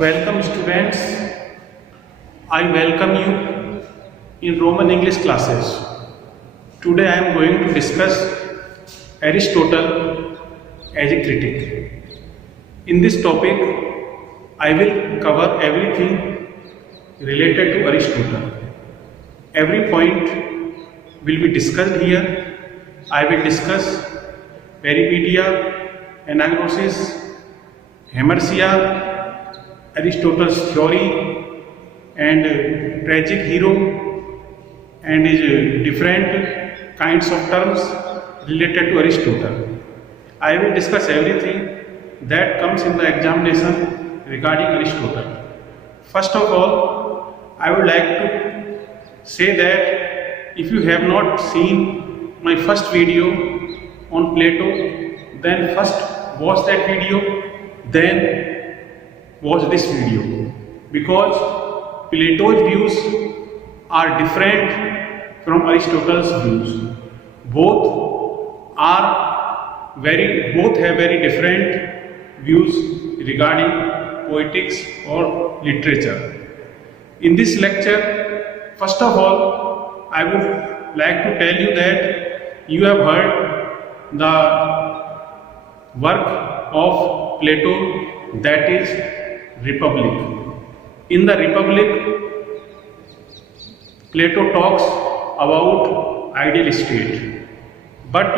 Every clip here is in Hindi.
Welcome students. I welcome you in Roman English classes. Today I am going to discuss Aristotle as a critic. In this topic I will cover everything related to Aristotle. Every point will be discussed here. I will discuss Peripedia, Anagnosis, Hemersia, Aristotle's theory and tragic hero and his different kinds of terms related to Aristotle. I will discuss everything that comes in the examination regarding Aristotle. First of all, I would like to say that if you have not seen my first video on Plato, then first watch that video, then watch this video, because Plato's views are different from Aristotle's views. Both have very different views regarding poetics or literature. In this lecture, first of all, I would like to tell you that you have heard the work of Plato, that is Republic. In the Republic, Plato talks about ideal state. But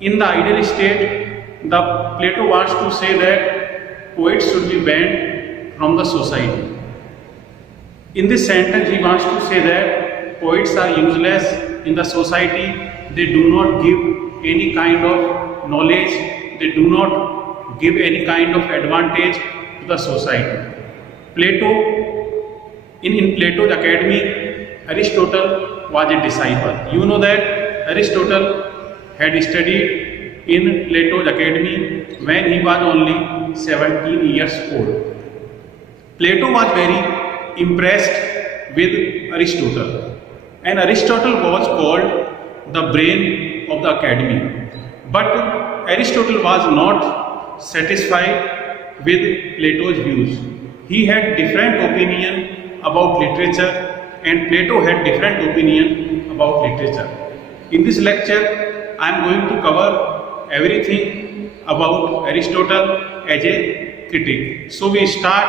in the ideal state, Plato wants to say that poets should be banned from the society. In this sentence, he wants to say that poets are useless in the society. They do not give any kind of knowledge. They do not give any kind of advantage to the society. In Plato's academy, Aristotle was a disciple. You know that Aristotle had studied in Plato's academy when he was only 17 years old. Plato was very impressed with Aristotle, and Aristotle was called the brain of the academy. But Aristotle was not satisfied with Plato's views. He had different opinion about literature, and Plato had different opinion about literature. In this lecture, I am going to cover everything about Aristotle as a critic. So we start,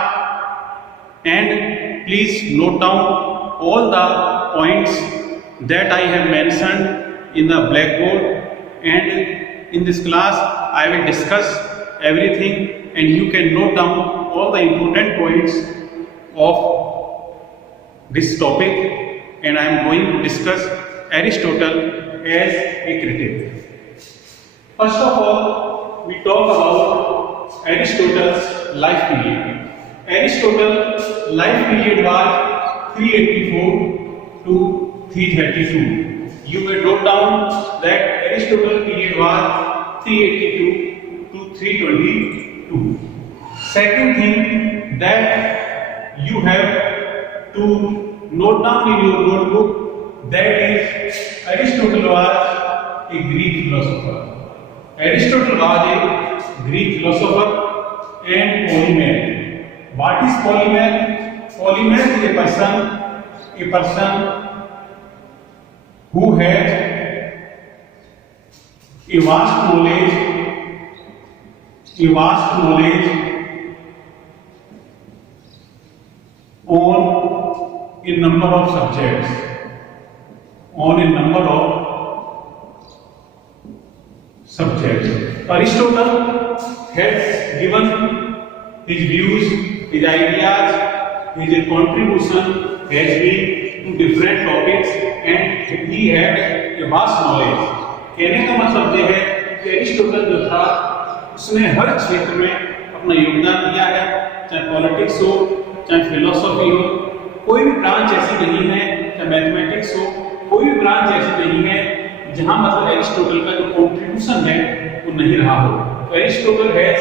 and please note down all the points that I have mentioned in the blackboard, and in this class I will discuss everything, and you can note down all the important points of this topic, and I am going to discuss Aristotle as a critic. First of all, we talk about Aristotle's life period. Aristotle's life period was 384 to 332. You may note down that Aristotle's period was 382 to 322. Second thing that you have to note down in your notebook, that is Aristotle was a Greek philosopher. Aristotle was a Greek philosopher and polymath. What is polymath? Polymath is a person who has a vast knowledge on a number of subjects, Aristotle has given his views, his ideas, his contribution has been to different topics, and he had a vast knowledge. कहने का मतलब यह है कि एरिस्टोटल जो था उसने हर क्षेत्र में अपना योगदान दिया है, चाहे पॉलिटिक्स हो, चाहे फिलोसॉफी हो, कोई भी ब्रांच ऐसी नहीं है, चाहे मैथमेटिक्स हो, कोई भी ब्रांच ऐसी नहीं है जहां मतलब एरिस्टोटल का जो कंट्रीब्यूशन है वो नहीं रहा हो. तो Aristotle has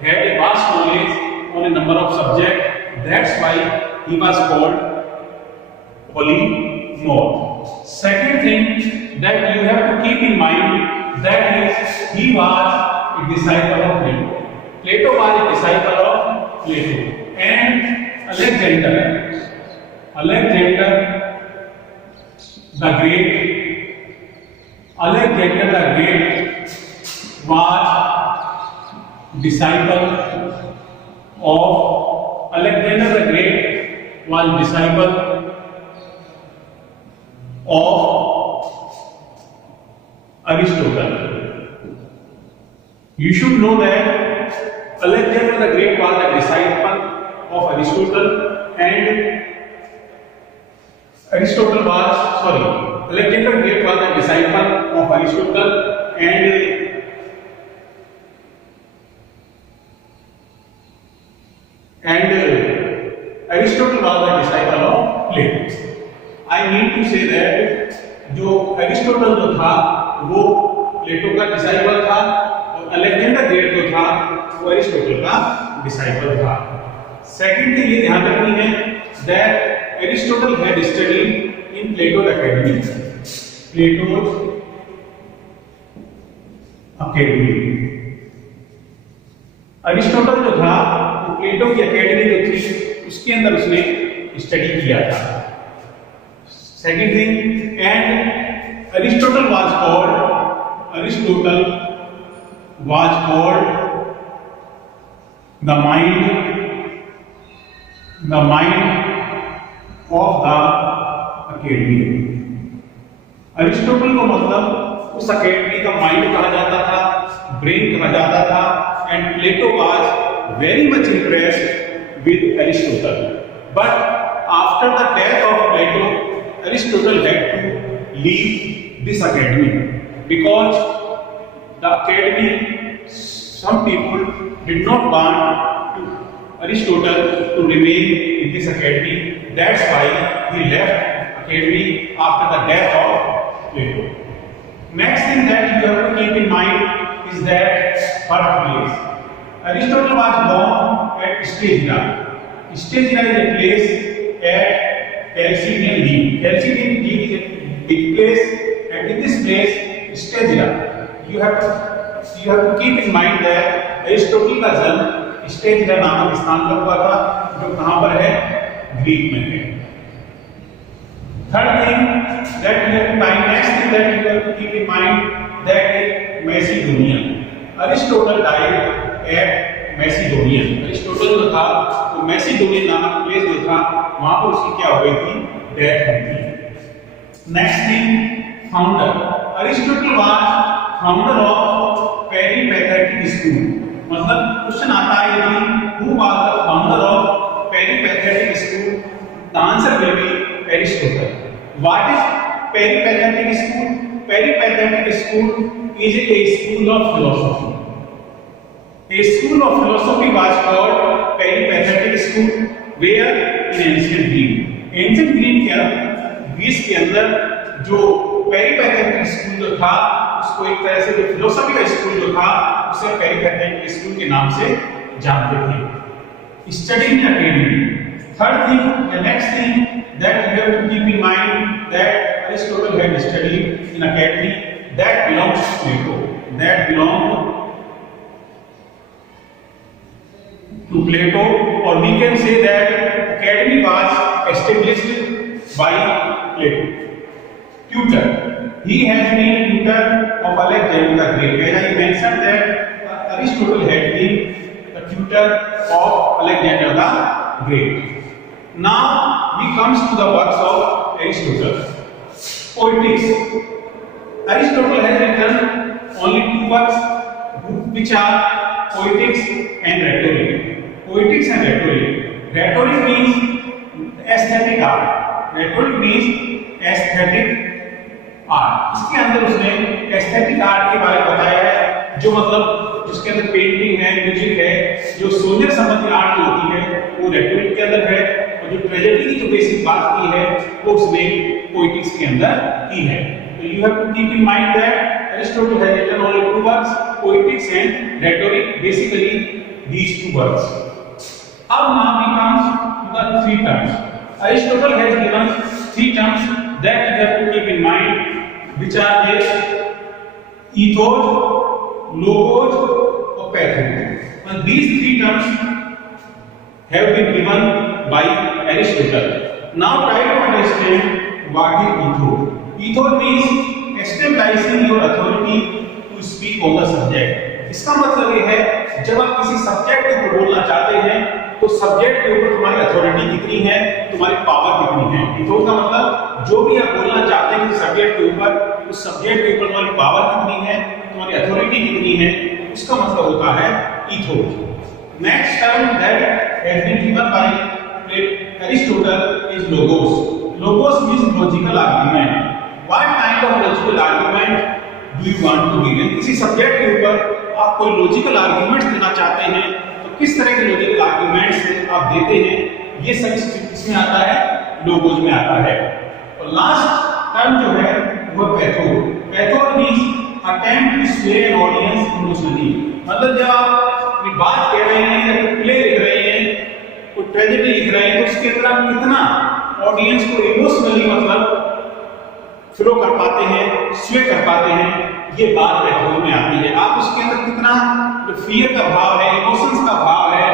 had a vast knowledge on a number of subjects. That's why he was called polymath. Second thing that you have to keep in mind, that is he was a disciple of Plato. Plato was a disciple of Plato. And Alexander the Great was disciple of Alexander the Great was disciple of Aristotle. You should know that Alexander the Great was a disciple of Aristotle, and Alexander the Great was a disciple of Aristotle, and Aristotle was a disciple of Plato. I mean to say that जो एरिस्टोटल जो था वो प्लेटो का डिसाइपल था, और अलेक्जेंडर ग्रेट जो था वो एरिस्टोटल का डिसाइपल था. सेकंड थिंग ये ध्यान रखनी है that Aristotle had studied in Plato academy. Plato's academy. Aristotle जो था प्लेटो की एकेडमी जो थी उसके अंदर उसने स्टडी किया था. Second thing, and Aristotle was called the mind of the academy. Aristotle को मतलब उस एकेडमी का माइंड कहा जाता था, ब्रेन कहा जाता था, and Plato was very much impressed with Aristotle. But after the death of Plato, Aristotle had to leave this academy because the academy, some people did not want Aristotle to remain in this academy. That's why he left academy after the death of Plato. Next thing that you have to keep in mind is that birthplace. Aristotle was born at Stagina. Stagina is a place at Chalcedonian Lea. Chalcedonian Lea is a big place, and in this place, Stagina, you have to keep in mind that Aristotle का जन्म स्टेजिना नामक स्थान पर हुआ था, जो कहाँ पर है? ग्रीक में है. Third thing that you have to find, next thing that you have to keep in mind, that is Macedonia. Aristotle died at Macedonia. Aristotle जो था वो मैसिडोनिया नामक प्लेस जो था वहां पर उसकी क्या हुई थी? डेथ हुई थी. Next thing, founder. Aristotle was founder of peripatetic school. मतलब क्वेश्चन आता है कि who was the founder of peripatetic school? The answer will be Aristotle. What is peripatetic school? Peripatetic school is a school of philosophy. A school of philosophy was called peripatetic school where in ancient Greece. Ancient Greece क्या? ग्रीस के अंदर जो peripatetic school जो था उसको एक तरह से जो philosophy का स्कूल जो था उसे peripatetic school के नाम से जानते थे. Study in academy. Third thing, the next thing that you have to keep in mind that Aristotle had studied in academy that belongs to Plato. That belongs to Plato, or we can say that academy was established by Plato. Tutor. He has been tutor of Alexander the Great. As I mentioned that Aristotle had been the tutor of Alexander the Great. Now we comes to the works of Aristotle. Poetics. Aristotle has written only two works which are Poetics and Rhetoric. Poetics and rhetoric. Rhetoric means aesthetic art. Rhetoric means aesthetic art. इसके अंदर उसने aesthetic art के बारे में बताया है, जो मतलब जिसके अंदर पेंटिंग है, म्यूजिक है, जो सोलर संबंधी आर्ट जो होती है वो rhetoric के अंदर है, और जो ट्रेजेडी की जो बेसिक बात की है वो उसने पोइटिक्स के अंदर की है. So you have to keep in mind that Aristotle has written only two works, poetics and rhetoric. Basically these two works. Now we come to the three terms. Aristotle has given three terms that you have to keep in mind, which are this: ethos, logos, or pathos. And these three terms have been given by Aristotle. Now try to understand what is ethos. Ethos means establishing your authority to speak on the subject. इसका मतलब ये है जब आप किसी सब्जेक्ट के ऊपर बोलना चाहते हैं तो सब्जेक्ट के ऊपर तुम्हारी अथॉरिटी कितनी है, तुम्हारी पावर कितनी है। ethos का मतलब जो भी आप बोलना चाहते हैं किसी सब्जेक्ट के ऊपर, उस सब्जेक्ट के ऊपर तुम्हारी पावर कितनी है, तुम्हारी अथॉरिटी कितनी है, उसका मतलब होता है ethos. Next term that has been given by Aristotle is logos. Logos means logical argument. What kind of logical argument do you want to give? किसी सब्जेक्ट के ऊपर आप कोई लॉजिकल आर्गुमेंट्स देना चाहते हैं तो किस तरह के लॉजिकल आर्गुमेंट्स आप देते हैं, ये सब इसमें आता है, लोगोस में आता है. और लास्ट टर्म जो है वो pathos. Pathos means attempt to sway an audience emotionally. मतलब जब आप अपनी बात कह रहे हैं या कोई प्ले लिख रहे हैं, कोई ट्रेजेडी लिख रहे हैं, तो उसके अंदर आप कितना ऑडियंस को इमोशनली मतलब फ्लो कर पाते हैं, स्वे कर पाते हैं, ये बात पैथो में आती है. आप उसके अंदर कितना जो फियर का भाव है, इमोशंस का भाव है,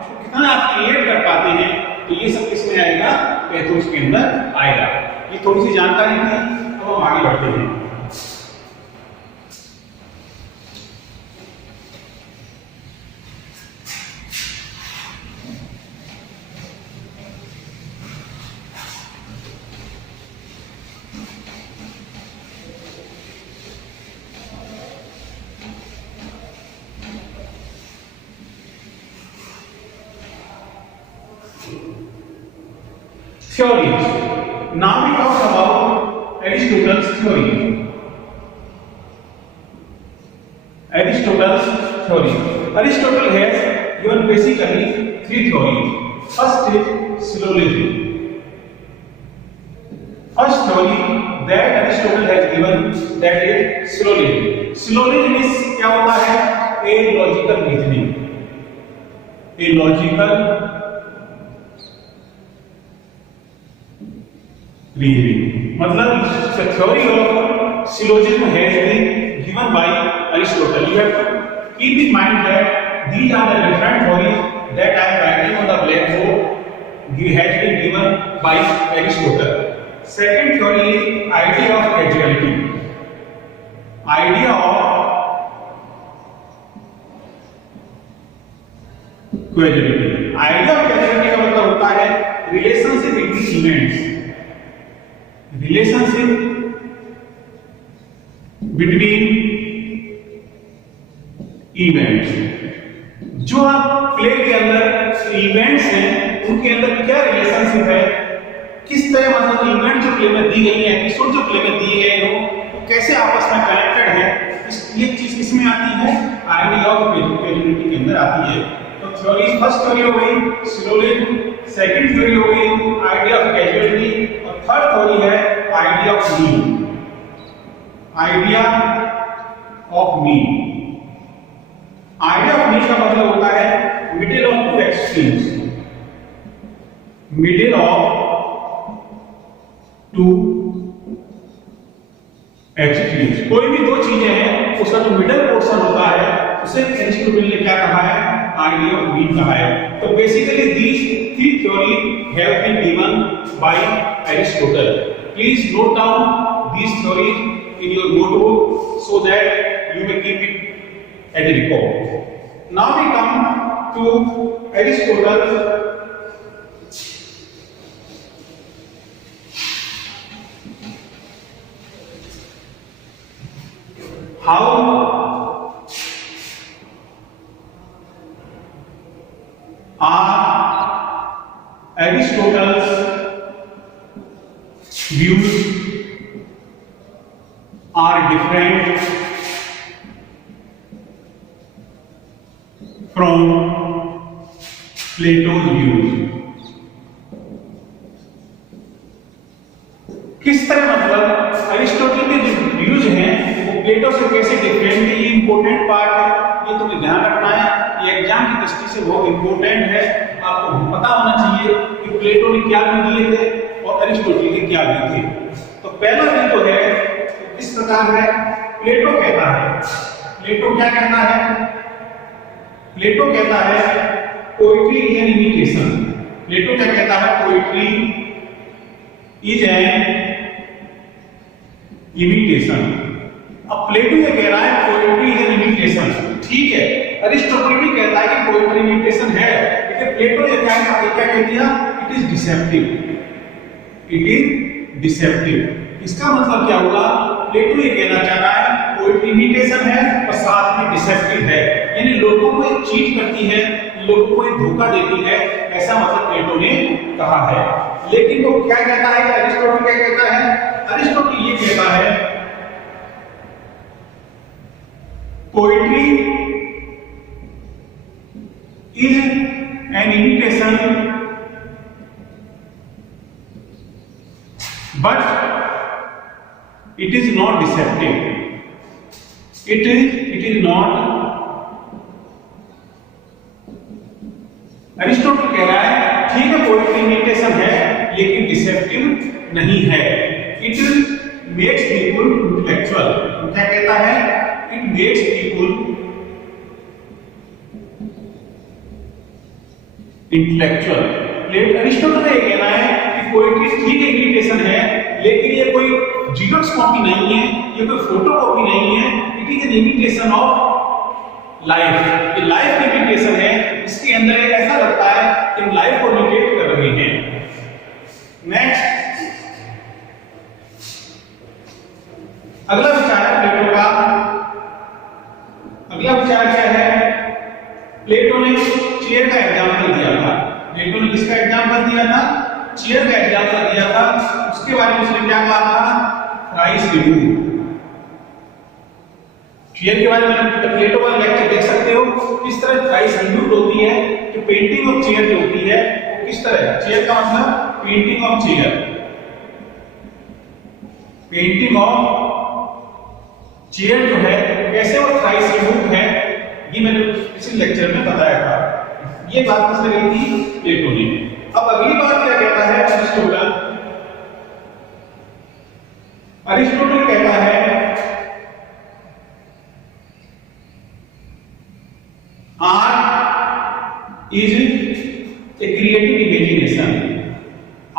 उसको कितना आप क्रिएट कर पाते हैं, तो ये सब किसमें आएगा, पैथोस के अंदर आएगा. ये थोड़ी सी जानकारी थी. अब हम आगे बढ़ते हैं. Theories. Now we talk about Aristotle's theory. Aristotle's theory. Aristotle has given basically three theories. First is syllogism. First theory that Aristotle has given, that is syllogism. Syllogism is क्या होता है, a logical reasoning. A logical reasoning. मतलब the theory of syllogism has been given by Aristotle. You have to keep in mind that these are the different theories that I am writing on the blackboard. It has been given by Aristotle. Second theory is idea of causality. Idea of causality. Idea of causality का मतलब होता है relationship between events. Relationship between events. जो आप प्ले के अंदर इवेंट्स हैं उनके अंदर क्या रिलेशनशिप है, किस तरह मतलब इवेंट जो प्ले में दी गई है, एपिसोड जो प्ले में दिए गए हो, वो कैसे आपस में कनेक्टेड है, ये चीज किसमें आती है, आइडिया ऑफ कॉजेलिटी के अंदर आती है. तो थ्योरी, फर्स्ट थ्योरी हो गई सिलोजिज्म, सेकंड थ्योरी हो गई आइडिया ऑफ कॉजेलिटी, और थर्ड थ्योरी है idea of mean. Idea of mean. Idea of mean का मतलब होता है middle of two extremes. Middle of two extremes. कोई भी दो चीजें हैं उसका जो मिडिल पोर्शन होता है उसे एरिस्टोटल ने क्या कहा है, आइडिया ऑफ मीन कहा है. तो basically these three theory have been given by Aristotle. Please note down these theories in your notebook so that you may keep it as a record. Now we come to Aristotle. How are Aristotle's views are different from Plato's views. किस तरह मतलब अरिस्टोटल के जो व्यूज हैं वो प्लेटो से कैसे डिफरेंट है, ये इंपॉर्टेंट पार्ट है, ये तुम्हें ध्यान रखना है, ये एग्जाम की दृष्टि से बहुत इंपॉर्टेंट है. आपको पता होना चाहिए कि प्लेटो ने क्या व्यू दिए थे और अरिस्टोटल के क्या व्यू थे. तो पहला व्यू जो है इस प्रकार है. प्लेटो कहता है, प्लेटो क्या कहता है, प्लेटो कहता है पोइट्री इज एन इमिटेशन। प्लेटो क्या कहता है? Poetry is an imitation. अब प्लेटो ये कह रहा है पोइट्री इज एन इमिटेशन, ठीक है। अरिस्टोटल भी कहता है कि पोइट्री इमिटेशन है, लेकिन प्लेटो ये क्या कह दिया? It is deceptive, it is deceptive. इसका मतलब क्या हुआ? प्लेटो ये कहना चाह रहा है पोइट्री इमिटेशन है और साथ में डिसेप्टिव है, यानी लोगों को एक चीट करती है, लोगों को एक धोखा देती है, ऐसा मतलब प्लेटो ने कहा है। लेकिन वो क्या कहता है? अरिस्टोटल क्या कहता है? अरिस्टोटल ये कहता है poetry is an imitation but it is not deceptive, it is not। Aristotle कह रहा है ठीक है पोइट्री इमिटेशन है लेकिन डिसेप्टिव नहीं है। It makes people intellectual. क्या कहता है? It makes people intellectual. Aristotle का ये कहना है कि पोइट्री ठीक है इमिटेशन है, लेकिन ये कोई जीरोक्स कॉपी नहीं है, ये कोई फोटो कॉपी नहीं है। It is an imitation of life. ये लाइफ की इमिटेशन है, इसके अंदर ऐसा लगता है कि हम लाइफ को इमिटेट कर रहे हैं। नेक्स्ट अगला विचार है प्लेटो का। अगला विचार क्या है? प्लेटो ने चेयर का एग्जाम्पल दिया था। प्लेटो ने किसका एग्जाम्पल दिया था? चेयर का एग्जाम्पल दिया था। उसके बारे में उसने क्या कहा था? Thrice removed. चेयर के बारे में प्लेटो का लेक्चर देख सकते हो, किस तरह थ्राइस रिमूव्ड होती है। कि पेंटिंग ऑफ चेयर जो होती है वो किस तरह, चेयर का मतलब painting of chair, painting of chair जो है कैसे वो थ्राइस रिमूव्ड है, ये मैंने इसी लेक्चर में बताया था। ये बात किसने कही थी? प्लेटो ने। अब अगली बात क्या कहता है अरिस्टोटल? अरिस्टोटल कहता है art is a creative imagination.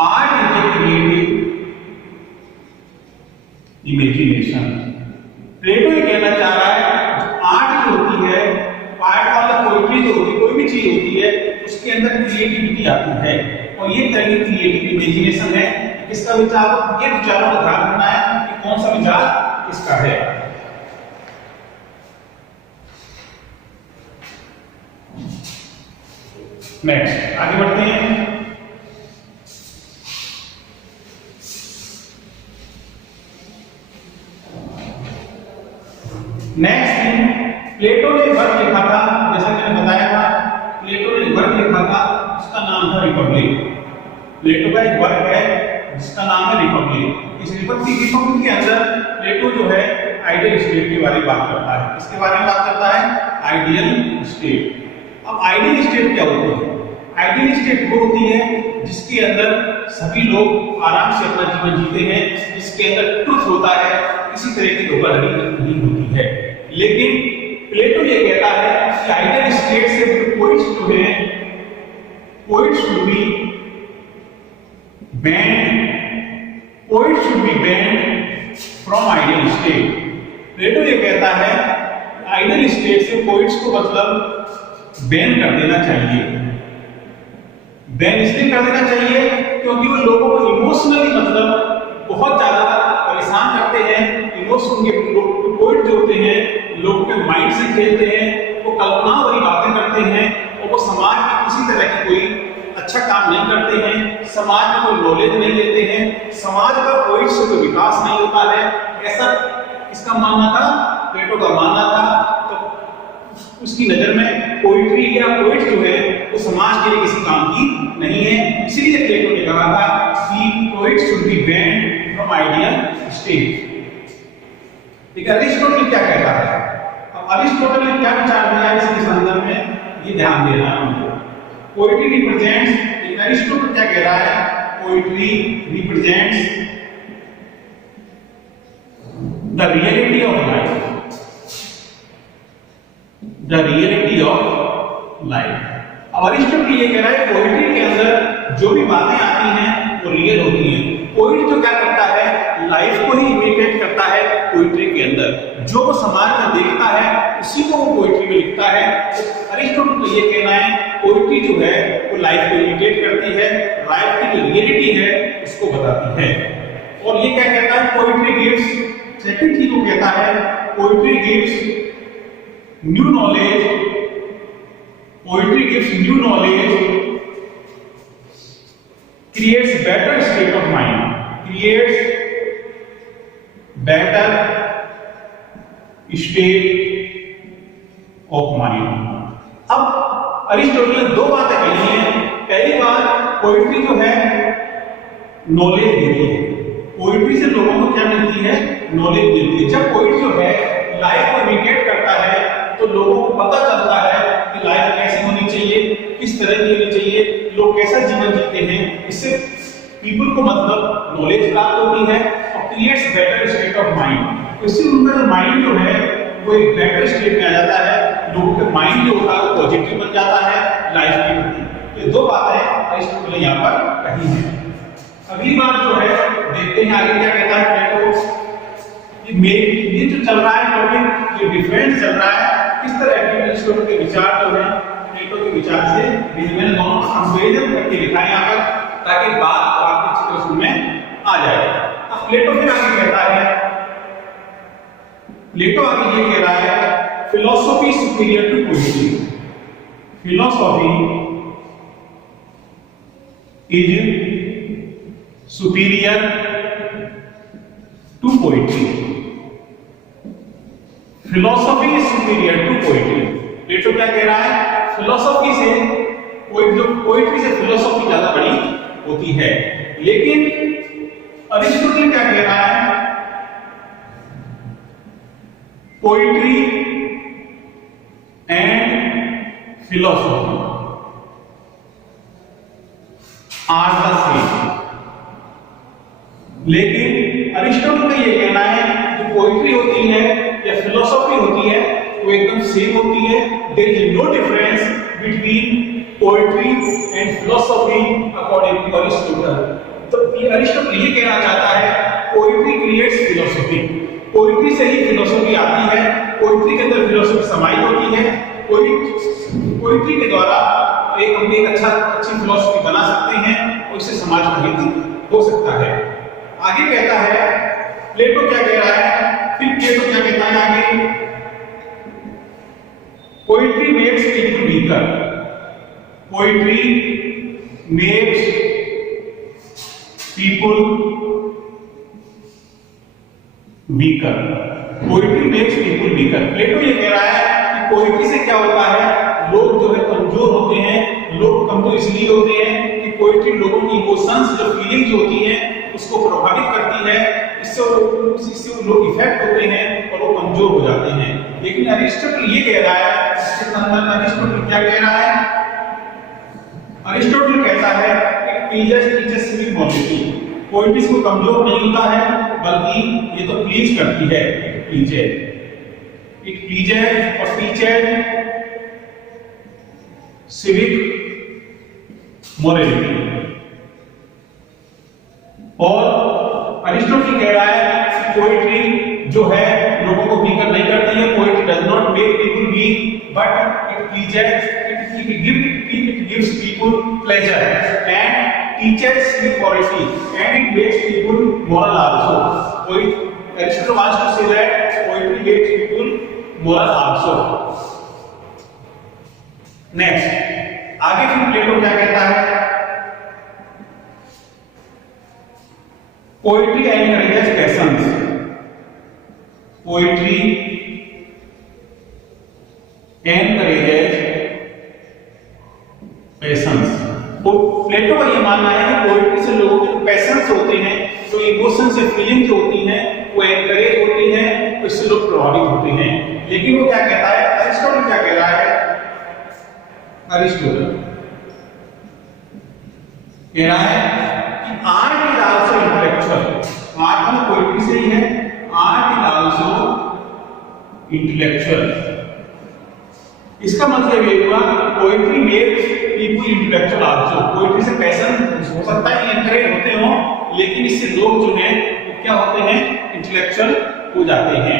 Art is a creative imagination. Plato ये कहना चाह रहा है आर्ट जो होती है, आर्ट वाला पोइट्री जो होती है, कोई भी चीज होती है उसके अंदर क्रिएटिविटी आती है, और ये तरह की क्रिएटिव इमेजिनेशन है। किसका विचार? ये विचारों का ध्यान रखना है कि कौन सा विचार किसका है। नेक्स्ट आगे बढ़ते हैं। नेक्स्ट प्लेटो ने वर्क लिखा था, जैसा मैंने बताया था प्लेटो ने वर्क लिखा था, उसका नाम था रिपब्लिक। प्लेटो का एक वर्क है जिसका नाम है रिपब्लिक। इस रिपब्लिक के अंदर प्लेटो जो है आइडियल स्टेट के बारे में बात करता है। इसके बारे में बात करता है आइडियल स्टेट। अब आइडियल स्टेट क्या होती है? आइडियल स्टेट वो होती है जिसके अंदर सभी लोग आराम से अपना जीवन जीते हैं, जिसके अंदर ट्रुथ होता है, किसी तरह की धोखाधड़ी नहीं होती है। लेकिन प्लेटो ये कहता है कि आइडियल स्टेट से पोइट्स जो है, poets should be banned, poets should be banned from ideal state. Plato ये कहता है आइडियल स्टेट से पोइट्स को मतलब बैन कर देना चाहिए। बैन इसलिए कर देना चाहिए क्योंकि वो लोगों को इमोशनली मतलब बहुत ज्यादा परेशान करते हैं। इमोशन के पोइट जो होते हैं लोगों के माइंड से खेलते हैं, वो कल्पना वाली बातें करते हैं, और वो समाज में किसी तरह की कोई अच्छा काम नहीं करते हैं, समाज में कोई नॉलेज नहीं लेते हैं, समाज का पोइट से कोई विकास नहीं होता है। ऐसा इसका मानना था, प्लेटो का मानना था। तो उसकी नजर में पोइट्री या पोइट जो है वो समाज के लिए किसी काम की नहीं है। इसीलिए प्लेटो ने कहा था कि poets should be banned from ideal state. ठीक है, अरिस्टोटल क्या कहता है? अब अरिस्टोटल ने क्या विचार दिया इसके संदर्भ में, ये ध्यान देना है हमको। पोइट्री रिप्रेजेंट्स, अरिस्टोटल क्या कह रहा है? Poetry represents the reality of life, the reality of life. अब अरिस्टोटल ये कह रहा है पोइट्री के अंदर जो भी बातें आती हैं वो रियल होती हैं। पोइट जो क्या करता है, लाइफ को ही इमिटेट करता है पोइट्री के अंदर, जो वो समाज में देखता है उसी को वो पोइट्री में लिखता है। अरिस्टोटल का ये कहना है पोइट्री जो है वो लाइफ को इमिटेट करती है, लाइफ की जो रियलिटी है उसको बताती है। और ये क्या कहता है, पोइट्री गिव्स, सेकंड चीज वो कहता है poetry gives new knowledge, poetry gives new knowledge, creates better state of mind, creates better state of mind। अब अरिस्टोटल ने दो बातें कही हैं। पहली बात, पोइट्री जो है नॉलेज देती है, पोइट्री से लोगों को क्या मिलती है, नॉलेज मिलती है। जब पोइट जो है लाइफ को इमिटेट करता है तो लोगों को पता चलता है कि लाइफ कैसी होनी चाहिए, किस तरह की होनी चाहिए, लोग कैसा जीवन जीते हैं। इससे पीपल को मतलब नॉलेज प्राप्त होती है और creates better state of mind. इससे उनका जो माइंड जो है वो एक बेटर स्टेट में आ जाता है, लोगों के माइंड जो होता है वो पॉजिटिव बन जाता है लाइफ के प्रति। ये दो बातें अरिस्टोटल ने यहाँ पर कही हैं। अगली बात जो है देखते हैं आगे क्या कहता है प्लेटो। ये जो चल रहा है टॉपिक, ये डिफरेंस चल रहा है, किस तरह के अरिस्टोटल के विचार जो है प्लेटो के विचार से, मैंने दोनों का कंपैरिजन करके लिखा है यहाँ पर ताकि बात आपके अच्छी तरह में आ जाए। अब प्लेटो फिर आगे कहता है, प्लेटो आगे ये कह रहा है philosophy superior to poetry, philosophy is superior to poetry, philosophy is superior to poetry. Plato क्या कह रहा है, फिलॉसफी से पोएट्री से फिलॉसफी ज्यादा बड़ी होती है। लेकिन अरिस्टोटल क्या कह रहा है, poetry and philosophy are the same. लेकिन अरिस्टोटल का यह कहना है जो पोएट्री होती है या फिलॉसफी होती है वो एकदम सेम होती है। There is no difference between poetry and philosophy according to Aristotle. तो ये अरिस्टोटल ये कहना चाहता है पोएट्री क्रिएट्स फिलॉसफी, पोएट्री से ही फिलॉसफी आती है, पोएट्री के अंदर फिलॉसफी समाई होती है। पोएट्री के द्वारा हम एक अच्छी फिलॉसफी बना सकते हैं और इससे समाज का हित हो सकता है। आगे कहता है प्लेटो क्या कह रहा है, फिर प्लेटो क्या कहता है आगे, poetry makes people weaker, poetry makes people weaker, poetry makes people weaker. Plato ये कह रहा है कि पोएट्री से क्या होता है, लोग जो है कमजोर होते हैं। लोग कमजोर इसलिए होते हैं कि पोएट्री लोगों की इमोशंस, जो फीलिंग्स होती हैं उसको प्रभावित करती है, इससे लोग इफेक्ट होते हैं और वो कमजोर हो जाते हैं। लेकिन अरिस्टोटल ये कह रहा है, अरिस्टोटल क्या कह रहा है, अरिस्टोटल कहता है एक टीचर्स सिविक क्वालिटी, पोएट्री को कमजोर नहीं होता है बल्कि ये तो प्लीज करती है, इट प्लीजेज और टीचर सिविक मोरालिटी। और अरिस्टोटल कह रहा है कि पोएट्री जो है लोगों को वीकर नहीं करती है, poetry does not make people weak but it pleases, it gives people pleasure and teaches equality and it makes people moral also. Aristotle wants to say that poetry makes people moral also. Next, आगे फिर प्लेटो क्या कहता है, poetry encourages passions, poetry encourages patience. तो प्लेटो का ये मानना है कि पोएट्री से लोगों के पैशंस होते हैं, जो इमोशंस या फीलिंग जो होती हैं वो एनकरेज होती हैं, इससे लोग प्रभावित होते हैं। लेकिन वो क्या कहता है, अरिस्टोटल क्या कह रहा है, अरिस्टोटल कह रहा है कि art is also intellectual, art हम पोएट्री से ही है, आर्ट इज आल्सो इंटेलेक्चुअल। इसका मतलब ये हुआ poetry makes people intellectual also, poetry से पैशन हो सकता है एनकरेज होते हो, लेकिन इससे लोग जो है वो क्या होते हैं, इंटेलेक्चुअल हो जाते हैं।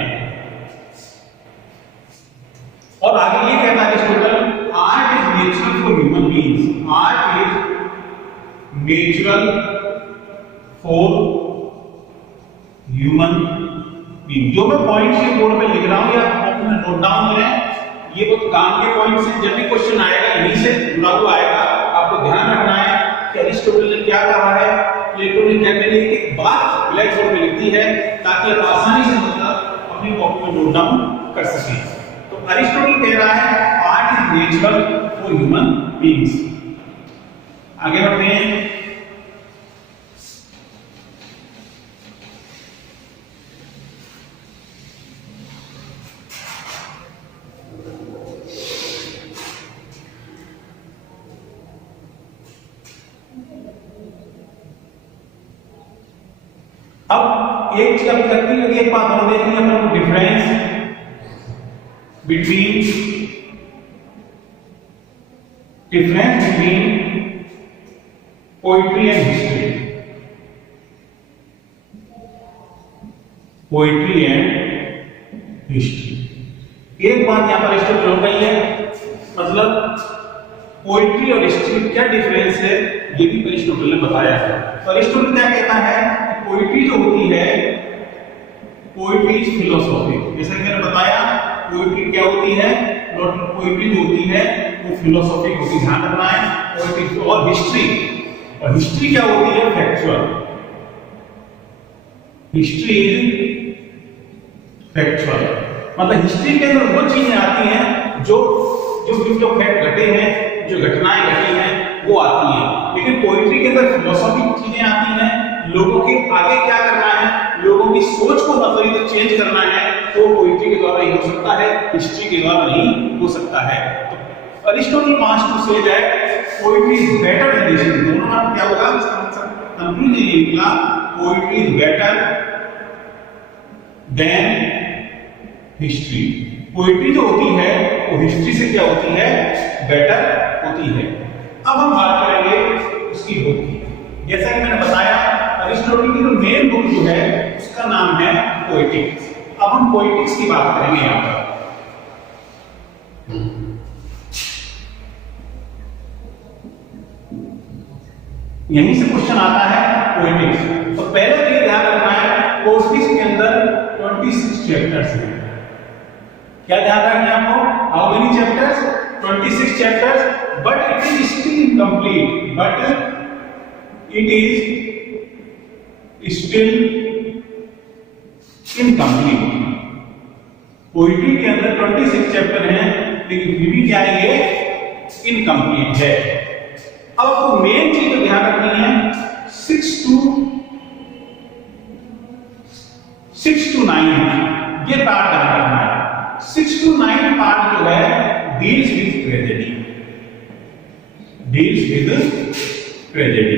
और आगे ये कहता है Aristotle, art is natural for human beings, art is natural for human being. जो मैं पॉइंट्स ये बोर्ड पे लिख रहा हूं या अपना नोट डाउन करें, ये बहुत काम के पॉइंट्स हैं। जब भी क्वेश्चन आएगा यहीं से जुड़ा हुआ आएगा, आपको ध्यान रखना है कि अरिस्टोटल ने क्या कहा है, प्लेटो ने क्या कहने की बात ब्लैक बोर्ड पे लिख दी है, ताकि आप आसानी से मतलब अपनी कॉपी में नोट डाउन कर सकें। तो अरिस्टोटल कह रहा है art is natural for human beings. आगे बढ़ते हैं। अब एक चीज अब करती है, एक बात और देखनी है अपन, difference between poetry and history, poetry and history. एक बात यहां पर अरिस्टोटल हो गई है, मतलब पोइट्री और हिस्ट्री में क्या डिफरेंस है ये भी अरिस्टोटल ने बताया है। तो अरिस्टोटल क्या कहता है, पोइट्री जो होती है, पोइट्री इज फिलोसॉफी। जैसा कि मैंने बताया पोइट्री क्या होती है, पोइट्री जो होती है वो फिलोसॉफी होती है, ध्यान रखना है। पोइट्री और हिस्ट्री क्या होती है, फैक्चुअल। हिस्ट्री इज फैक्चुअल, मतलब हिस्ट्री के अंदर वो चीजें आती हैं जो फैक्ट घटे हैं, जो घटनाएं घटी हैं वो आती हैं। लेकिन पोइट्री के अंदर फिलोसॉफिक चीजें आती हैं, लोगों के आगे क्या करना है, लोगों की सोच को मतलब चेंज करना है, तो पोइट्री के द्वारा ही हो सकता है, हिस्ट्री के द्वारा नहीं हो सकता है। तो Aristotle wants to say that poetry is better than history. दोनों में क्या होगा, इसका मतलब कंक्लूजन ये निकला, poetry is better than history. Poetry जो होती है वो हिस्ट्री से क्या होती है, बेटर होती है। अब हम बात करेंगे उसकी बुक की। जैसा कि मैंने बताया अरिस्टोटल की जो मेन बुक जो है उसका नाम है पोएटिक्स। अब हम पोएटिक्स की बात करेंगे यहां पर। यहीं से क्वेश्चन आता है पोएटिक्स। तो पहले तो ये ध्यान रखना है पोएटिक्स के अंदर 26 चैप्टर्स हैं। क्या ध्यान रखना है आपको, how many chapters, 26 chapters, but it is still incomplete, but it is still incomplete। Poetry के अंदर 26 चैप्टर हैं, लेकिन फिर भी क्या है, ये इनकम्प्लीट है। अब आपको मेन चीज तो ध्यान रखनी है 6 to 9 ये पार्ट ध्यान रखना है। 6 to 9 पार्ट जो है डील्स विद ट्रेजेडी।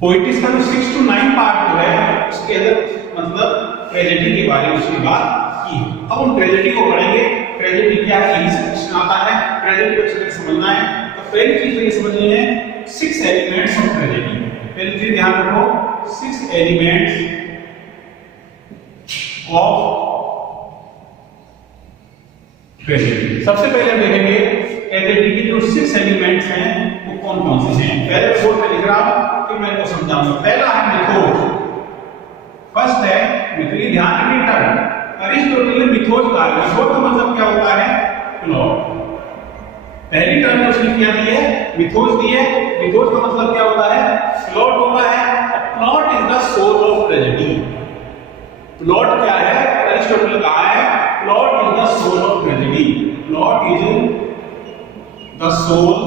पोइट्रिक्स का जो 6 to 9 पार्ट जो है उसके अंदर मतलब ट्रेजेडी के बारे में उसकी बात की। अब हम ट्रेजेडी को पढ़ेंगे। ट्रेजेडी क्या है, यही से क्वेश्चन आता है, ट्रेजेडी को अच्छे से समझना है। तो पहली चीज तो ये समझनी है 6 एलिमेंट्स ऑफ ट्रेजेडी। पहली चीज ध्यान रखो 6 एलिमेंट्स ऑफ ट्रेजेडी। सबसे पहले हम देखेंगे ट्रेजेडी के जो 6 एलिमेंट्स हैं वो कौन कौन से हैं। पहले बोर्ड पे लिख रहा हूं कि मैं आपको समझाऊंगा। पहला है मिथोज, फर्स्ट है मिथोज। ध्यान रखिए टर्म अरिस्टोटल ने मिथोज कहा। मिथोज का मतलब क्या होता है, प्लॉट। पहली टर्म जो उसने क्या दी है, मिथोज दी है। मिथोज का मतलब क्या होता है, प्लॉट होता है। Plot is the soul of tragedy. Plot क्या है, अरिस्टोटल कहा है plot is the soul of tragedy. Plot is the soul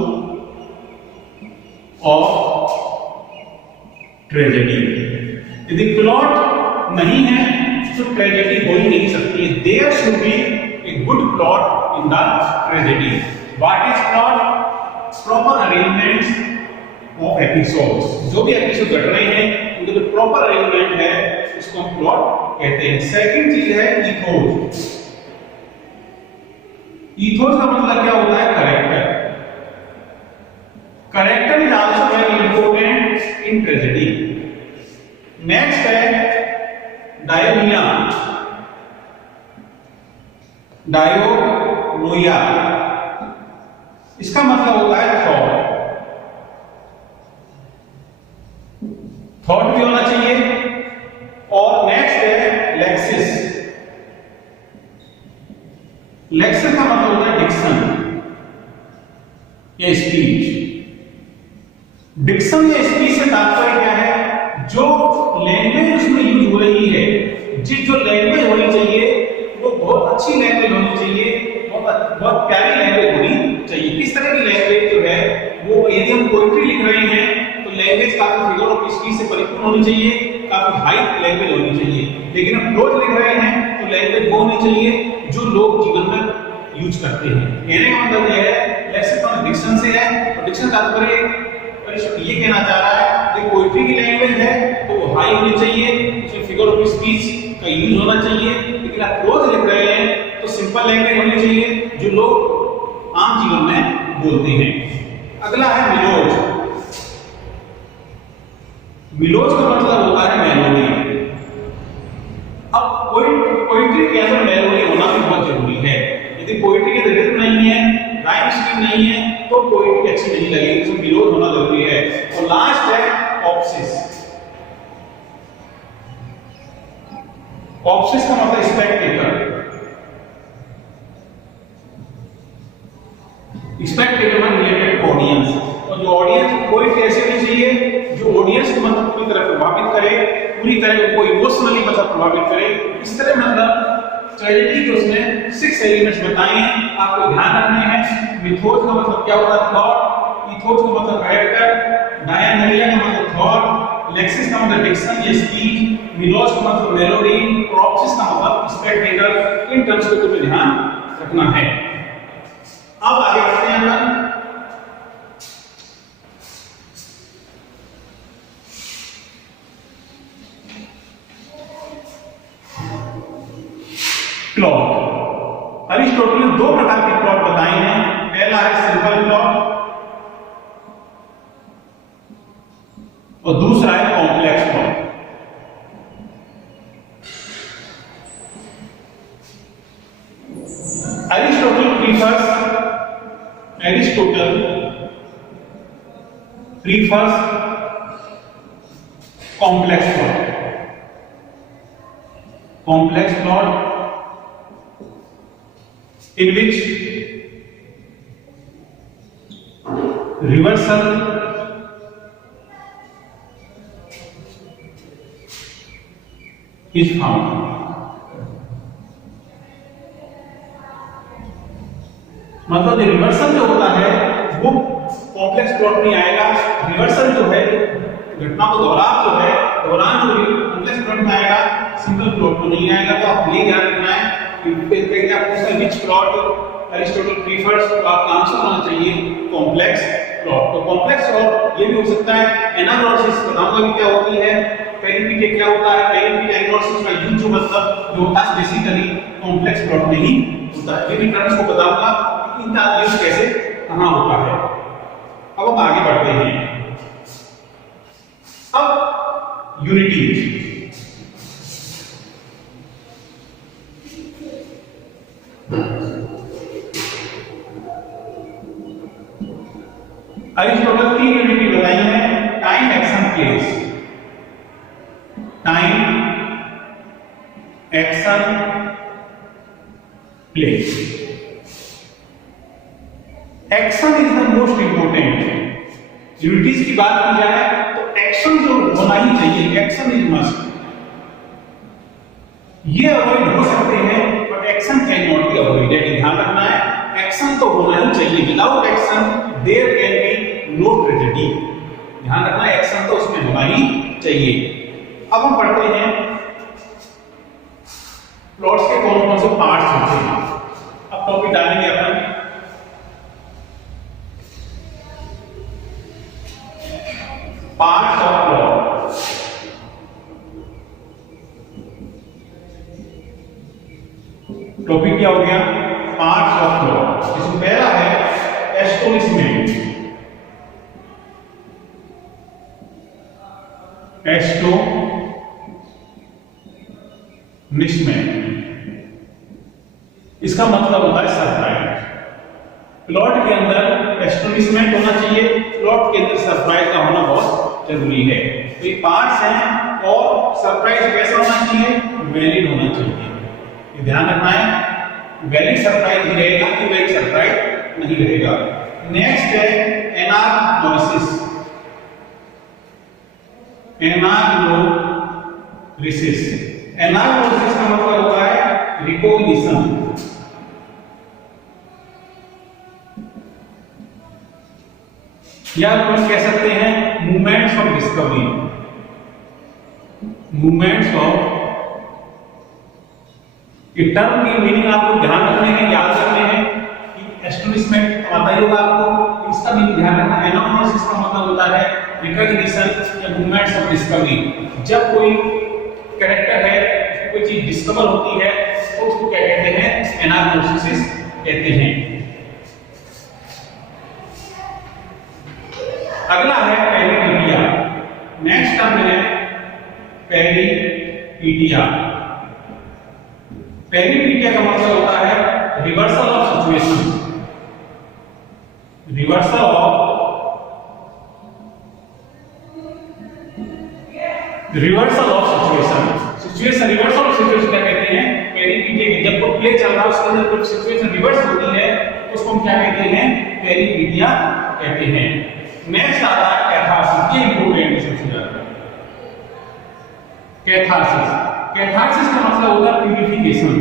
of tragedy. यदि प्लॉट नहीं है तो ट्रेजेडी हो ही नहीं सकती है। There should be a good plot in the tragedy. What is plot, proper arrangement of episodes. जो भी एपिसोड घट रहे हैं उनका जो प्रॉपर अरेंजमेंट है उसको हम प्लॉट कहते हैं। सेकंड चीज है इथोस। इथोस का मतलब क्या होता है, character. Character is also very important in tragedy. Next है डायोनिया, डायोनोया, इसका मतलब होता है थॉट। थॉट भी होना चाहिए। और नेक्स्ट है लेक्सिस। लेक्सिस का मतलब होता है डिक्शन या स्पीच। डिक्शन या स्पीच से तात्पर्य क्या है? जो लैंग्वेज उसमें यूज हो रही है, जो लैंग्वेज होनी चाहिए वो बहुत अच्छी लैंग्वेज होनी चाहिए, बहुत प्यारी लैंग्वेज होनी चाहिए। किस तरह की लैंग्वेज जो है वो, यदि हम पोइट्री लिख रहे हैं तो लैंग्वेज काफी फिगर ऑफ स्पीच से परिपूर्ण होनी चाहिए, काफी हाई लैंग्वेज होनी चाहिए। लेकिन हम प्रोज लिख रहे हैं तो लैंग्वेज वो होनी चाहिए जो लोग जीवन में यूज करते हैं। कहने का मतलब यह है लेक्सिकन डिक्शन से है, और डिक्शन तात्पर्य ये कहना चाह रहा है कि पोइट्री की लैंग्वेज है तो वो हाई होनी चाहिए, उसमें फिगर ऑफ स्पीच का यूज होना चाहिए। लेकिन आप प्रोज लिख रहे हैं तो सिंपल लैंग्वेज होनी चाहिए जो लोग आम जीवन में बोलते हैं। अगला है मिलोज। मिलोज का मतलब होता है मेलोडी। अब पोइट्री के अंदर मेलोडी होना भी बहुत जरूरी है। यदि पोइट्री के रिदम नहीं है, राइम स्कीम नहीं है तो पोइट्री अच्छी नहीं लगेगी, तो मिलोज होना जरूरी है। और लास्ट है ऑप्सिस। ऑप्सिस का मतलब स्पेक्टेटर। स्पेक्टेटर में रिलेटेड ऑडियंस, और जो ऑडियंस कोई कैसे होनी चाहिए जो ऑडियंस को मतलब पूरी तरह प्रभावित करे, पूरी तरह उनको इमोशनली मतलब प्रभावित करे। इस तरह मतलब ट्रेजेडी के उसने 6 एलिमेंट्स बताए हैं, आपको ध्यान रखने हैं। मिथोस का मतलब क्या होता है? प्लॉट। इथोस का मतलब कैरेक्टर। डायनोनिया का मतलब थॉट। लेक्सिस का मतलब डिक्शन या स्पीच। मिलोज का मतलब मेलोडी। ऑप्सिस का मतलब स्पेक्टेटर। इन टर्म्स को तुम्हें ध्यान रखना है। अब आगे बढ़ते हैं अपन। प्लॉट। अरिस्टोटल ने 2 प्रकार के प्लॉट बताए हैं। पहला है सिंपल प्लॉट और दूसरा है complex plot. Aristotle prefers complex plot. Complex plot in which reversal is found. मतलब रिवर्सल जो होता है वो कॉम्प्लेक्स प्लॉट में आएगा। रिवर्सल जो है घटना को दोहराव जो है दोहरान जो कॉम्प्लेक्स प्लॉट में आएगा, सिंगल प्लॉट में नहीं आएगा। तो आप ये ध्यान रखना है कि आपको विच प्लॉट अरिस्टोटल प्रीफर्स, तो आपका आंसर होना चाहिए कॉम्प्लेक्स प्लॉट। तो कॉम्प्लेक्स प्लॉट ये भी हो सकता है। एनालिसिस बताऊंगा भी क्या होती है, पेरिफेरी क्या होता है। पेरिफेरी एनालिसिस का यूज जो मतलब जो होता है बेसिकली कॉम्प्लेक्स प्लॉट में ही होता है। ये भी टर्म्स को बताऊंगा इनका यूज कैसे कहां होता है। अब हम आगे बढ़ते हैं। अब यूनिटी। अरिस्टोटल 3 यूनिटी बताई है। Time, action, place. Time, action, place. Action is the most important. Unities की बात की जाए तो एक्शन जो होना ही चाहिए, एक्शन इज मस्ट। ये अवॉइड हो सकते हैं but action can not be avoided. ध्यान रखना है एक्शन तो होना ही चाहिए। Without action there can be no tragedy. ध्यान रखना है एक्शन तो उसमें होना ही चाहिए। अब हम पढ़ते हैं प्लॉट्स के कौन कौन से पार्ट्स होते हैं। अब टॉपिक डालेंगे अपन पार्ट्स ऑफ प्लॉट। टॉपिक क्या हो गया? Parts of plot. इसमें पहला है एस्टोनिशमेंट। एस्टोनिशमेंट, इसका मतलब होता है सरप्राइज। प्लॉट के अंदर एस्टोनिशमेंट होना चाहिए, प्लॉट के अंदर सरप्राइज का होना बहुत जरूरी है। तो ये पार्ट्स हैं, और सरप्राइज कैसा होना चाहिए? वैलिड होना चाहिए। ये ध्यान रखना है, वैलिड सरप्राइज ही रहेगा कि वैलिड सरप्राइज नहीं रहेगा। नेक्स्ट है एनाग्नोसिस। एनाग्नोसिस का मतलब होता है रिकॉग्निशन। या अपन कह सकते हैं movements of discovery. Movements of, term की मीनिंग आपको ध्यान रखने हैं, याद रखने हैं कि एस्टोनिशमेंट आता ही होगा आपको, इसका भी ध्यान रखना। एनाग्नोसिस का मतलब होता है रिकॉग्निशन या मूवमेंट्स ऑफ डिस्कवरी। जब कोई कैरेक्टर है, कोई चीज डिस्कवर होती है तो उसको क्या कहते हैं? एनाग्नोसिस कहते हैं। अगला है पेरिपीडिया। नेक्स्ट टर्म है पेरिपीडिया। पेरिपीडिया का मतलब होता है reversal of situation. Reversal of situation. Reversal of situation क्या कहते हैं? पेरिपीडिया के जब कोई प्ले चल रहा है उसके अंदर कुछ सिचुएशन रिवर्स होती है तो उसको हम क्या कहते हैं? पेरिपीडिया कहते हैं। नेक्स्ट आता है कैथारसिस। ये इंपॉर्टेंट है सबसे ज्यादा। कैथारसिस का मतलब होता है प्यूरिफिकेशन।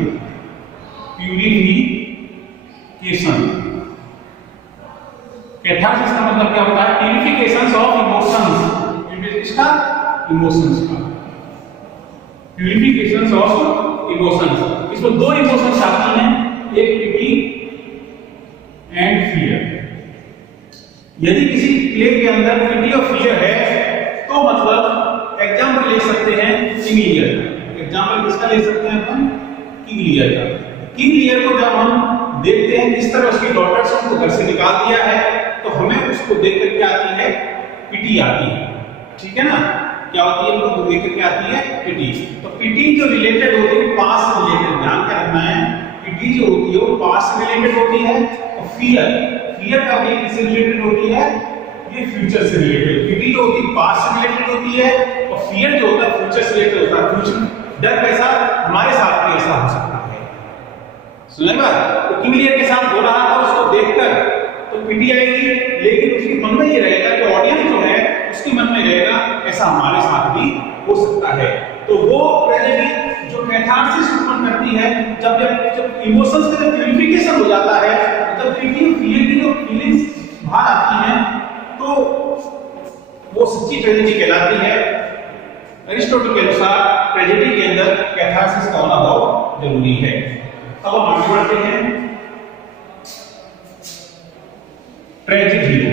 कैथारसिस का मतलब क्या होता है? Purification of emotions. इसका इमोशंस का प्यूरिफिकेशन ऑफ इमोशंस। इसमें दो इमोशंस आती हैं, एक पिटी एंड फियर। यदि किसी प्ले के अंदर पिटी और फियर है तो मतलब एग्जाम्पल ले सकते हैं किंग लियर का। एग्जाम्पल किसका ले सकते हैं अपन? किंग लियर का। किंग लियर को जब हम देखते हैं किस तरह उसकी डॉटर्स को घर से निकाल दिया है तो हमें उसको देख कर क्या आती है? पिटी आती है। ठीक है ना? क्या होती है? हमको देख कर क्या आती है? पिटी। तो पिटी जो रिलेटेड होती है पास्ट से रिलेटेड, ध्यान क्या रखना है, पिटी जो होती है वो पास्ट से रिलेटेड होती है। और फियर का भी किससे रिलेटेड होती है? ये फ्यूचर से रिलेटेड। पिटी जो होती है पास्ट से रिलेटेड होती है, और फियर जो होता है फ्यूचर से रिलेटेड होता है। फ्यूचर डर कैसा? हमारे साथ भी ऐसा हो सकता है। सुनेगा? तो किंग लियर के साथ हो रहा था, उसको देखकर तो पिटी आएगी, लेकिन उसके मन में ये रहेगा कि ऑडियंस जो है उसके मन में रहेगा ऐसा हमारे साथ भी हो सकता है। तो वो ट्रेजेडी जो कैथारसिस उत्पन्न करती है, जब इमोशंस का जब प्यूरिफिकेशन हो जाता है, जब पिटी और फियर की जो फीलिंग्स बाहर आती हैं तो वो सच्ची ट्रेजेडी कहलाती है। अरिस्टोटल के अनुसार ट्रेजेडी के अंदर कैथारसिस का होना बहुत जरूरी है। अब हम आगे बढ़ते हैं। Tragic hero.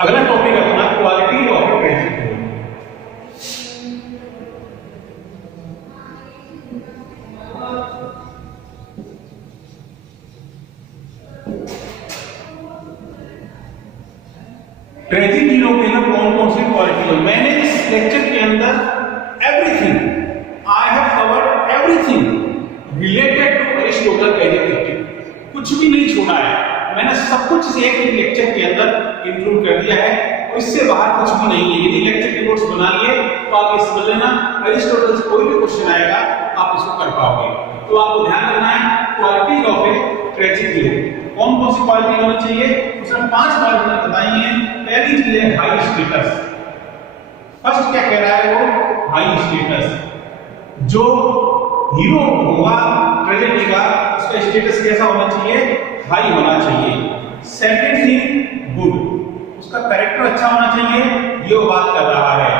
अगला टॉपिक अपना quality of A tragic hero. Tragic hero के अंदर कौन कौन सी क्वालिटी है? मैंने इस लेक्चर के अंदर everything, I have covered everything related to Aristotle tragic, कुछ भी नहीं छोड़ा है। मैंने सब कुछ एक लेक्चर के अंदर इंक्लूड कर दिया है, और इससे बाहर कुछ भी नहीं है। यदि लेक्चर के नोट्स बना लिए तो आप ये समझ लेना, अरिस्टोटल से कोई भी क्वेश्चन आएगा आप इसको कर पाओगे। तो आपको ध्यान रखना है quality of A tragic hero. कौन कौन सी क्वालिटी होनी चाहिए? उसमें 5 क्वालिटी बताई हैं। पहली चीज है हाई स्टेटस। फर्स्ट क्या कह रहा है वो? High status. जो हीरो होगा ट्रेजेडी का, उसका स्टेटस कैसा होना चाहिए? हाई होना चाहिए। सेकंड थिंग गुड, उसका कैरेक्टर अच्छा होना चाहिए, ये वो बात कर रहा है।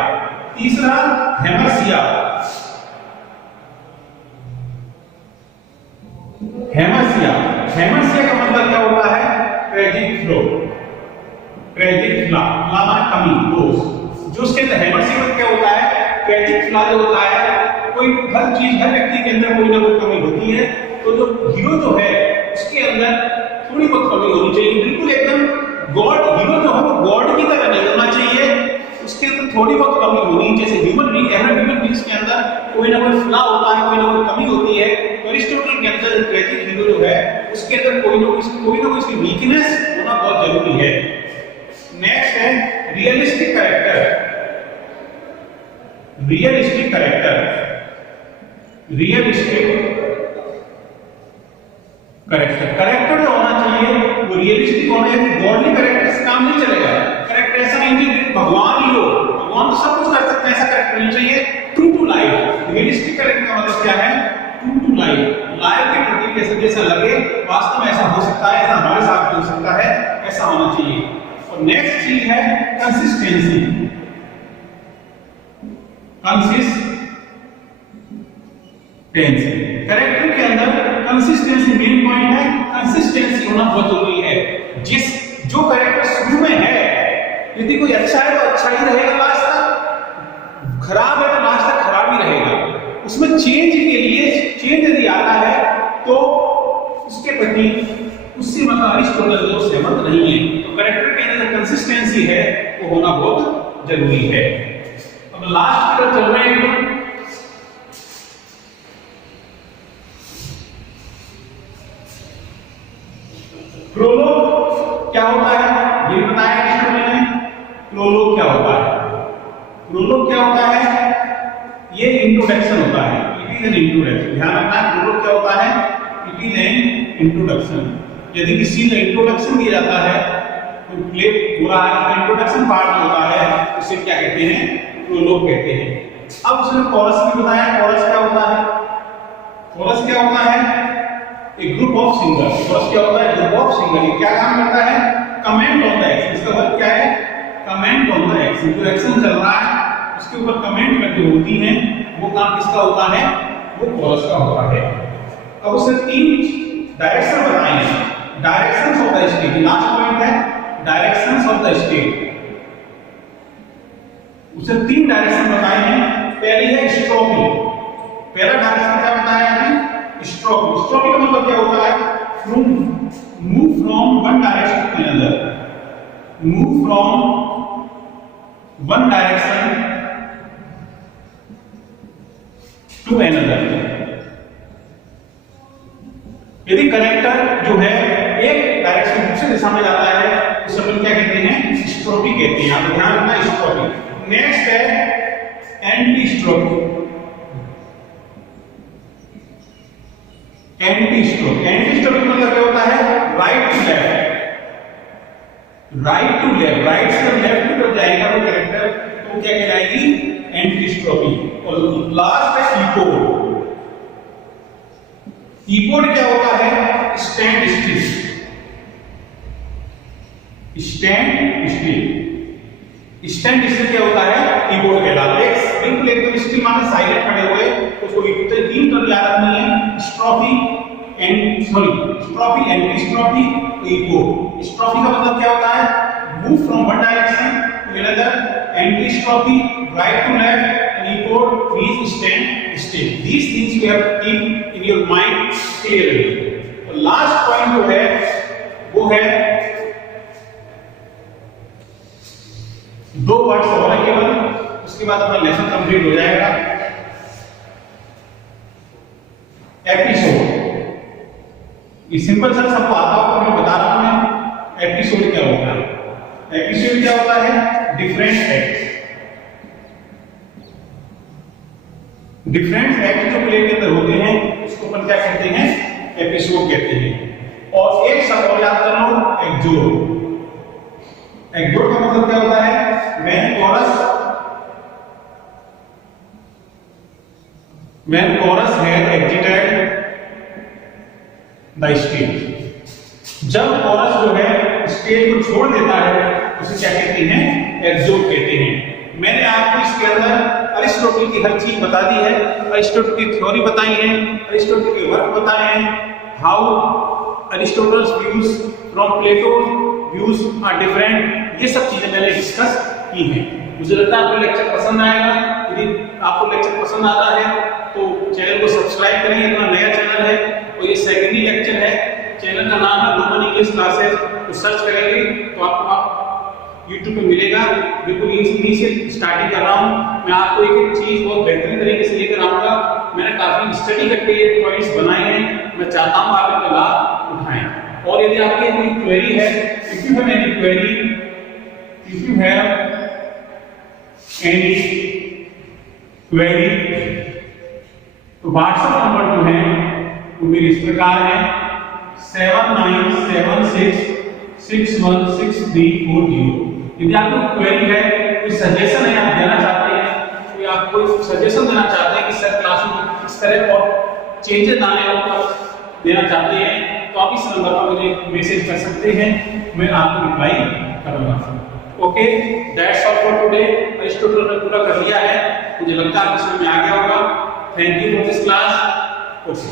तीसरा हेमर्सिया। हेमर्सिया का मतलब क्या होता है? Tragic flow. ट्रेजिक फ्ला माने कमी, दोष। जो उसके अंदर हेमर्सिया में क्या होता है? ट्रेजिक फ्ला जो होता है, कोई हर चीज, हर व्यक्ति के अंदर कोई ना कोई कमी होती है, तो जो हीरो जो है उसके अंदर थोड़ी बहुत कमी होनी चाहिए, बिल्कुल एकदम गॉड हीरो जो है वो गॉड की तरह नहीं होना चाहिए, उसके अंदर थोड़ी बहुत कमी होनी, जैसे ह्यूमन बीइंग ह्यूमन बीइंग्स के अंदर कोई ना कोई फ्लॉ होता है, कोई ना कोई कमी होती है, तो अरिस्टोटल के अंदर ट्रेजिक हीरो जो है उसके अंदर कोई ना कोई इसकी वीकनेस होना बहुत जरूरी है। नेक्स्ट है realistic character. Realistic character, realistic character जो होना चाहिए वो रियलिस्टिक होना है, गॉडली कैरेक्टर से काम नहीं चलेगा। कैरेक्टर ऐसा नहीं कि भगवान ही हो, भगवान तो सब कुछ कर सकते हैं, ऐसा कैरेक्टर नहीं चाहिए। True to life, realistic character का मतलब क्या है? ट्रू टू लाइफ, लाइफ के प्रति कैसे जैसा लगे वास्तव में ऐसा हो सकता है, ऐसा हमारे साथ हो सकता है, ऐसा होना चाहिए। और नेक्स्ट चीज है कंसिस्टेंसी। कैरेक्टर के अंदर कंसिस्टेंसी मेन पॉइंट है, कंसिस्टेंसी होना बहुत जरूरी है। जो कैरेक्टर शुरू में है, यदि कोई अच्छा है तो अच्छा ही रहेगा लास्ट तक, खराब है तो लास्ट तक खराब ही रहेगा। उसमें चेंज के लिए चेंज यदि आता है तो उसके प्रति उससे मतलब अरिस्टोटल जो सहमत नहीं है। तो कैरेक्टर के अंदर कंसिस्टेंसी है वो होना बहुत जरूरी है। अब लास्ट की तरफ चल रहे हैं। प्रोलोग क्या होता है ये बताया स्टूडेंट ने। प्रोलोग क्या होता है? प्रोलोग क्या होता है? ये इंट्रोडक्शन होता है। It is an introduction. ध्यान रखना, प्रोलोग क्या होता है? It is an introduction. यदि किसी का इंट्रोडक्शन दिया जाता है तो प्ले पूरा इंट्रोडक्शन पार्ट होता है, उसे क्या कहते हैं? प्रोलोग कहते हैं। अब उसने कोरस भी बताया। कोरस क्या होता है? कोरस क्या होता है? एक ग्रुप ऑफ सिंगर। कोरस क्या होता है? Group of singer. ये क्या काम करता है? Comment on the action. इसका मतलब क्या है? Comment on the action. जो एक्शन चल रहा है उसके ऊपर कमेंट करके होती है, वो काम किसका होता है? वो कोरस का होता है। अब उसने 3 डायरेक्शन बताए हैं। Directions of the stage, last point है डायरेक्शंस ऑफ द स्टेज। उसे 3 डायरेक्शन बताए हैं। पहली है स्ट्रोपी। पहला डायरेक्शन क्या बताया है? स्ट्रोपी। स्ट्रोपी का मतलब क्या होता है? Move from one direction to another. Move from one direction to another. यदि कैरेक्टर जो है एक डायरेक्शन दूसरे दिशा में जाता है उसे हम क्या कहते हैं? स्ट्रोपी कहते हैं। आप ध्यान रखना, स्ट्रोपी। नेक्स्ट है antistrophe. Antistrophe. Antistrophe मतलब क्या होता है? Right to left. Right to left, right से लेफ्ट की तरफ जाएगा वो कैरेक्टर तो क्या कहलाएगी? Antistrophe. और लास्ट है इपोड। इपोड क्या होता है? Stand still. Stand still. Stand still क्या होता है? कीबोर्ड कहलाता है। बिल्कुल एकदम स्टिल माने साइलेंट खड़े हुए, उसको 3 टर्म याद रखनी है। Strophe and strophe antistrophe, keyboard. Strophe का मतलब क्या होता है? Move from one direction to another. Antistrophe right to left, and keyboard means stand still. These things you have to keep in your mind clearly. तो लास्ट पॉइंट जो है वो है 2 वर्ड्स और है केवल, उसके बाद अपना लेसन कंप्लीट हो जाएगा। एपिसोड। ये सिंपल सा सबको आता होगा, मैं बता रहा हूं। मैं एपिसोड क्या होता है? एपिसोड क्या होता है? Different act. डिफरेंट एक्ट जो प्ले के अंदर होते हैं उसको अपन क्या कहते हैं? एपिसोड कहते हैं। और एक शब्द और याद कर लो, एग्जोड। एग्जोड का मतलब क्या होता है? When chorus has exited the stage. जब कोरस जो है स्टेज को छोड़ देता है उसे क्या कहते हैं? एग्जोड कहते हैं। मैंने आपको इसके अंदर अरिस्टोटल की हर चीज बता दी है, अरिस्टोटल की थ्योरी बताई है, अरिस्टोटल के वर्क बताए हैं। How Aristotle's views from Plato's views are different. ये सब चीजें मैंने डिस्कस की हैं। मुझे लगता है आपको लेक्चर पसंद आएगा। यदि आपको लेक्चर पसंद आता है तो चैनल को सब्सक्राइब करें। अपना नया चैनल है और ये सेकेंडरी लेक्चर है। चैनल का नाम है रोमन इंग्लिश क्लासेस। तो सर्च करेंगे तो आपको YouTube पे मिलेगा। बिल्कुल इनिशियल स्टार्टिंग कर रहा हूँ मैं, आपको एक एक चीज बहुत बेहतरीन तरीके से लेकर आऊंगा। मैंने काफी स्टडी करके ये पॉइंट्स बनाए हैं, मैं चाहता हूँ आप इनका लाभ उठाएं। और यदि आपकी कोई क्वेरी है, if you have any query, if you have any query, तो व्हाट्सएप नंबर जो है वो मेरे इस प्रकार है 7976616340। यदि आपको क्वेरी है, कोई सजेशन है आप देना चाहते हैं, कोई आप कोई सजेशन देना चाहते हैं कि सर क्लास में किस तरह और चेंजेस लाने आपको देना चाहते हैं, तो आप इस नंबर पर मुझे मैसेज कर सकते हैं, मैं आपको रिप्लाई करूंगा। Okay, that's all for today. Aristotle ने पूरा कर लिया है, मुझे लगता है आपको समझ में आ गया होगा। Thank you for this class. Okay.